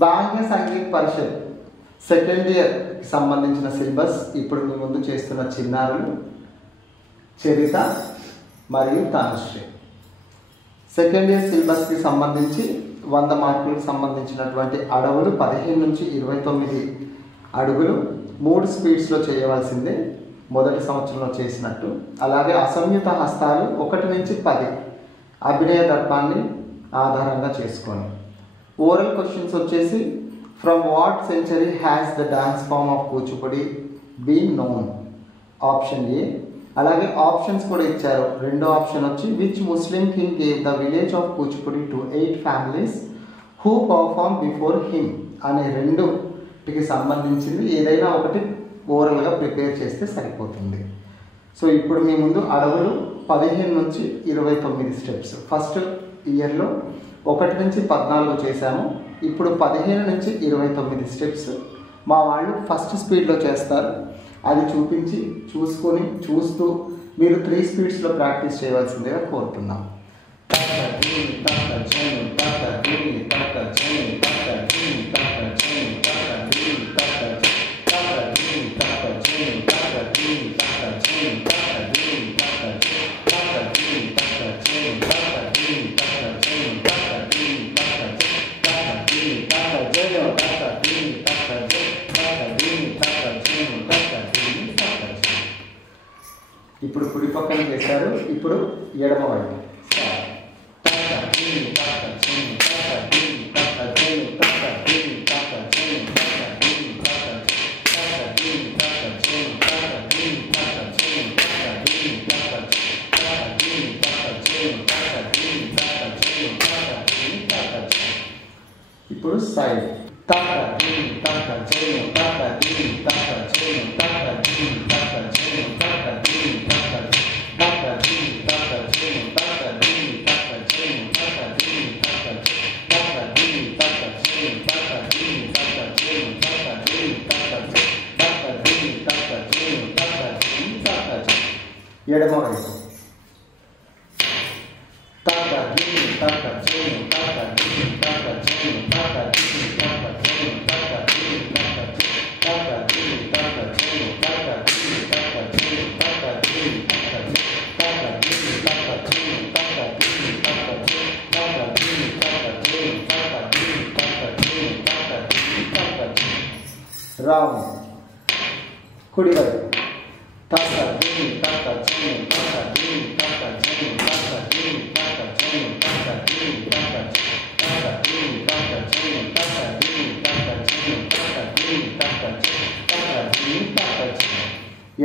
బాహ్య సంగీత్ పరిషత్ సెకండ్ ఇయర్కి సంబంధించిన సిలబస్ ఇప్పుడు మీ ముందు చేస్తున్న చిన్నారులు చరిత మరియు తనుశ్రీ. సెకండ్ ఇయర్ సిలబస్కి సంబంధించి 100 మార్కులకు సంబంధించినటువంటి అడవులు 15 నుంచి 29 అడుగులు 3 స్పీడ్స్లో చేయవలసిందే, మొదటి సంవత్సరంలో చేసినట్టు. అలాగే అసంయుత హస్తాలు 1 నుంచి 10 అభినయ దర్పాన్ని ఆధారంగా చేసుకొని. ఓరల్ క్వశ్చన్స్ వచ్చేసి from what century has the dance form of Kuchipudi been known, option A. అలాగే ఆప్షన్స్ కూడా ఇచ్చారు. రెండో ఆప్షన్ వచ్చి which Muslim king gave the village of Kuchipudi to 8 families who perform before him అనే రెండుకి సంబంధించింది ఏదైనా ఒకటి ఓరల్గా ప్రిపేర్ చేస్తే సరిపోతుంది. సో ఇప్పుడు మీ ముందు అడవులు 15 నుంచి 29 స్టెప్స్. ఫస్ట్ ఇయర్లో 1 నుంచి 14 చేశాము. ఇప్పుడు 15 నుంచి 29 స్టెప్స్ మా వాళ్ళు ఫస్ట్ స్పీడ్లో చేస్తారు. అది చూపించి చూస్తూ మీరు 3 స్పీడ్స్లో ప్రాక్టీస్ చేయవలసిందిగా కోరుతున్నాం. ఇప్పుడు కుడి పక్కన చేశారు, ఇప్పుడు ఎడమ వైపు. ఇప్పుడు సైడ్ ఎడమ వైపు. రౌండ్ కుడివైపు.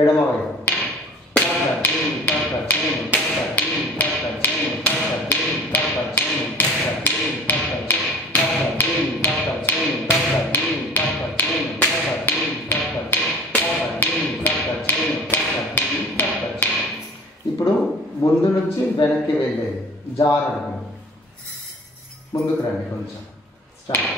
ఎడమ వైపు. ఇప్పుడు ముందు నుంచి వెనక్కి వెళ్ళేది జారడం. ముందుకు రండి కొంచెం. స్టార్ట్.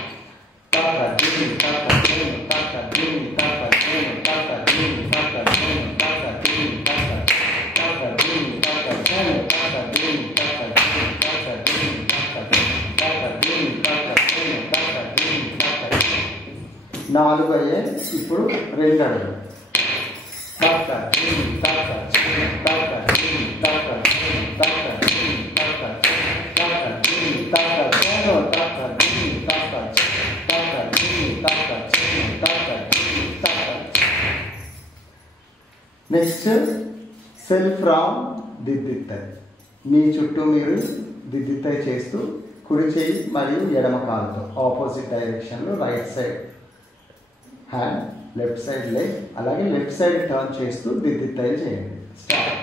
నాలుగు అయ్యే. ఇప్పుడు 2 అడుగులు. నెక్స్ట్ సెల్ఫ్ రౌండ్ దిద్దిత్తై. మీ చుట్టూ మీరు దిద్దిత్తై చేస్తూ కుడి చేయి మరియు ఎడమ కాలుతో ఆపోజిట్ డైరెక్షన్లో right side hand, left side leg, అలాగే లెఫ్ట్ సైడ్ టర్న్ చేస్తూ దిద్దిత్తై చేయండి. స్టార్ట్.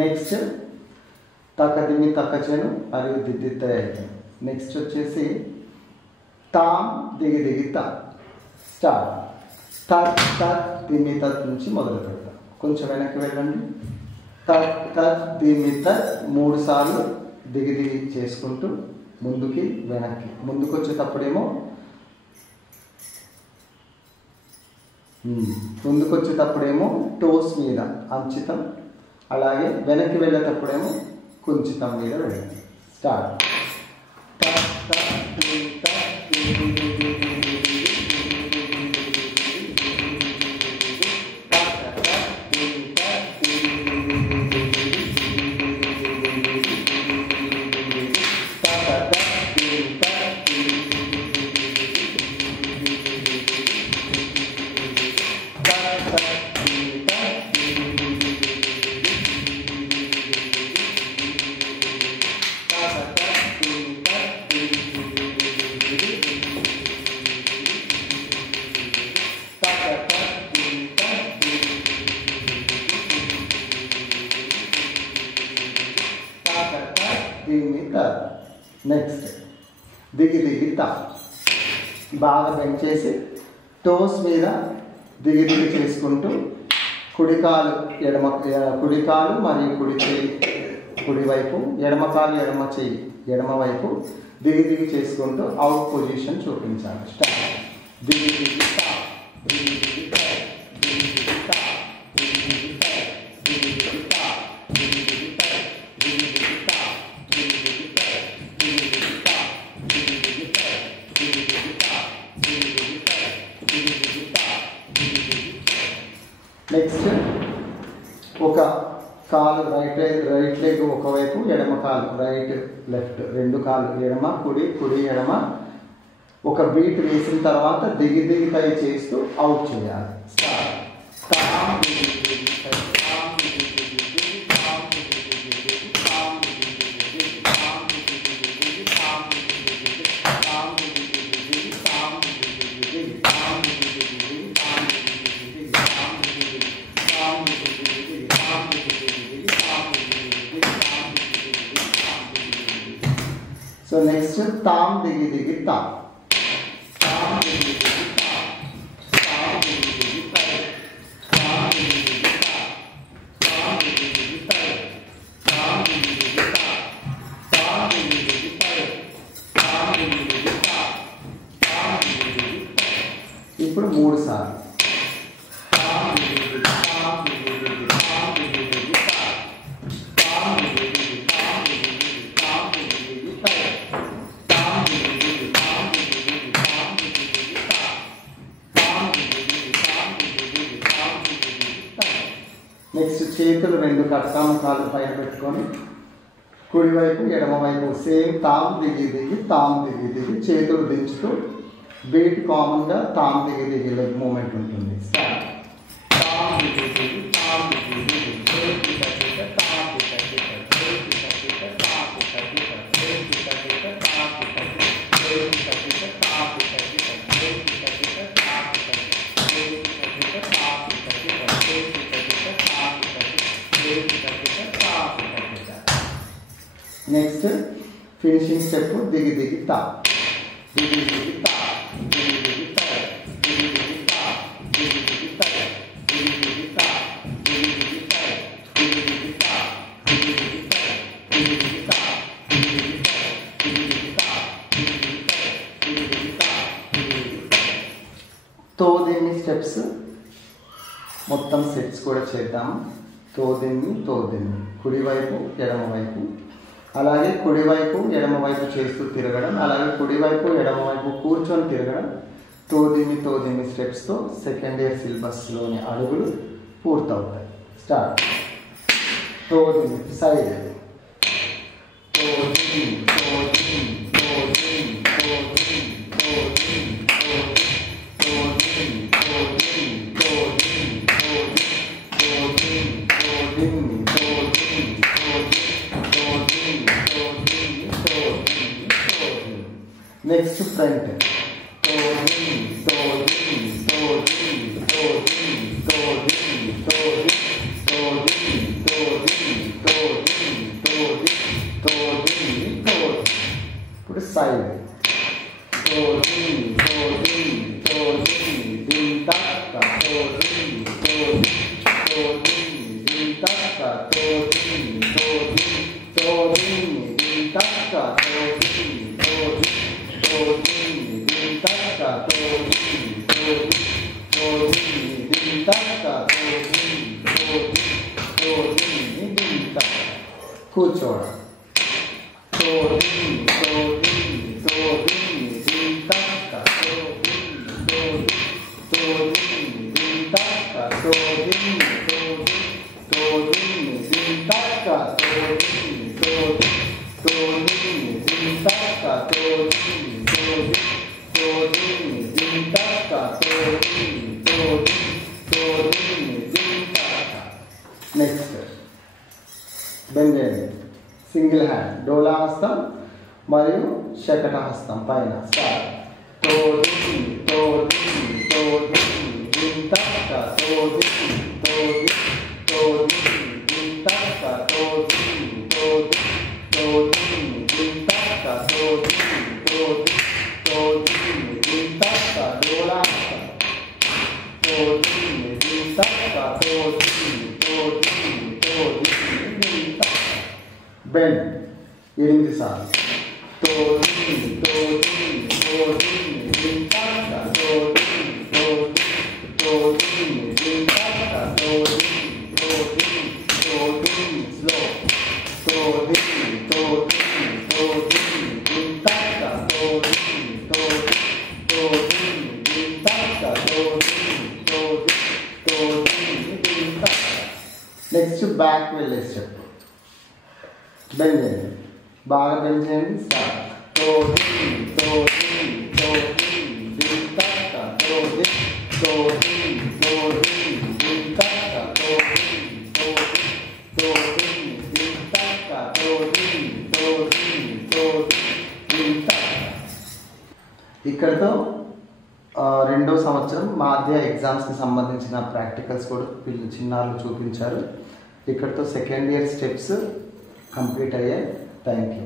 నెక్స్ట్ తక్కదిమి తక్కచేను మరియు దిద్దిత్తై అయిపోయింది. నెక్స్ట్ వచ్చేసి తామ్ దిగి తా. స్టార్ట్. తత్ తత్ దిమి తత్ నుంచి మొదలు పెడతాం. కొంచెం వెనక్కి వెళ్ళండి. తక్ తక్ దీన్ని తక్ 3 సార్లు దిగి దిగి చేసుకుంటూ ముందుకి వెనక్కి. ముందుకు వచ్చేటప్పుడేమో టోస్ మీద అంచితం, అలాగే వెనక్కి వెళ్ళేటప్పుడేమో కుంచితం మీద వెళ్ళండి. స్టార్ట్. నెక్స్ట్ దిగి దిగి తా. బాగా బెండ్ చేసి టోస్ మీద దిగి దిగి చేసుకుంటూ కుడికాలు మరియు కుడి చేయి కుడివైపు, ఎడమ కాలు ఎడమ చేయి ఎడమ వైపు దిగి దిగి చేసుకుంటూ అవుట్ పొజిషన్ చూపించాలి. స్టార్ట్. దిగి దిగి తా, దిగి దిగి తా, దిగి దిగి తా, దిగి దిగి తా, దిగి దిగి తా, దిగి దిగి తా, దిగి దిగి తా, దిగి దిగి తా, దిగి దిగి తా, దిగి దిగి తా, దిగి దిగి తా, దిగి దిగి తా, దిగి దిగి తా, దిగి దిగి. నెక్స్ట్ ఒక కాలు రైట్ లెగ్ ఒకవైపు, ఎడమ కాలు రైట్ లెఫ్ట్, 2 కాలు ఎడమ కుడి కుడి ఎడమ. ఒక బీట్ వేసిన తర్వాత దిగి దిగి టై చేస్తూ అవుట్ చేయాలి. స్టార్ట్. సో నెక్స్ట్ తామ్ దిగి దిగి తా. ఇప్పుడు 3 సార్లు. నెక్స్ట్ చేతులు 2 కట్కామ కాళ్ళు పైన పెట్టుకొని కుడివైపు ఎడమవైపు సేమ్ తామ్ దిగి దిగి తామ్ దిగి దిగి చేతులు దించుతూ బీట్ కామన్గా తామ్ దిగి దిగి లెగ్ మూమెంట్ ఉంటుంది. నెక్స్ట్ ఫినిషింగ్ స్టెప్ దిగి దిగి తా, దిగి దిగి తా, దిగి దిగి తా, దిగి దిగి తా, దిగి దిగి తా, దిగి దిగి తా, దిగి దిగి తా, దిగి దిగి తా, దిగి దిగి తా, దిగి దిగి తా, దిగి దిగి తా, దిగి దిగి తా, దిగి దిగి తా, దిగి దిగి తా, దిగి దిగి తా. తోదిన్ని స్టెప్స్ మొత్తం సెట్స్ కూడా చేద్దాము. తోదిన్ని కుడివైపు ఎడమవైపు, అలాగే కుడివైపు ఎడమవైపు చేస్తూ తిరగడం, అలాగే కుడివైపు ఎడమవైపు కూర్చొని తిరగడం. తోదిన్ని స్టెప్స్తో సెకండ్ ఇయర్ సిలబస్లోని అడుగులు పూర్తవుతాయి. స్టార్ట్. తోదిన్ని సైడ్, తోదిన్ని తోదిన్ని తోదిన్ని తోదిన్ని తోదిన్ని తోదిన్ని తోదిన్ని తోదిన్ని తోదిన్ని నెక్స్ట్ ఫ్రంట్. ఇప్పుడు సైడ్. కూర్చోవడం. తో దిన్ తో దిన్ తో దిన్ దిన్ తక్క తో దిన్ తో తో దిన్ దిన్ తక్క తో దిన్ తో తో దిన్ దిన్ తక్క తో దిన్ తో తో దిన్ దిన్ తక్క తో దిన్ తో తో దిన్ దిన్ తక్క తో దిన్ తో తో దిన్ దిన్ తక్క. నెక్స్ట్ బెండ్ చేయండి. సింగిల్ హ్యాండ్ డోలా హస్తం మరియు శకట హస్తం పైన. స్టార్ట్. తో దిన్ తో దిన్ తో దిన్ దిన్ తక్క తో దిన్ తో తో దిన్ దిన్ తక్క తో దిన్ తో తో దిన్ దిన్ తక్క తో దిన్ తో తో దిన్ దిన్ తక్క డోలా హస్తం తో దిన్ దిన్ తక్క తో దిన్ తో దిన్ తో దిన్ దిన్ తక్క. బెండ్ 8 సార్లు. తో దిన్ తో దిన్ తో దిన్ దిన్ తక్క తో దిన్ తో తో దిన్ దిన్ తక్క తో దిన్ తో దిన్ తో దిన్ స్లో. తో దిన్ తో దిన్ తో దిన్ దిన్ తక్క తో దిన్ తో తో దిన్ దిన్ తక్క తో దిన్ తో తో దిన్ దిన్ తక్క. నెక్స్ట్ బ్యాక్ వెళ్ళే స్టెప్. బెండ్ చేయండి. బాగా బెండ్ చేయండి. స్టార్ట్. తో దిన్ తో దిన్ తో దిన్ దిన్ తక్క తో దిన్ తో దిన్ తో దిన్ దిన్ తక్క తో దిన్ తో తో దిన్ దిన్ తక్క తో దిన్ తో దిన్ తో దిన్ తక్క. ఇక్కడతో 2వ సంవత్సరం మాధ్య ఎగ్జామ్స్కి సంబంధించిన ప్రాక్టికల్స్ కూడా చిన్నారులు చూపించారు. ఇక్కడతో సెకండ్ ఇయర్ స్టెప్స్ కంప్లీట్ అయ్యాయి. Thank you.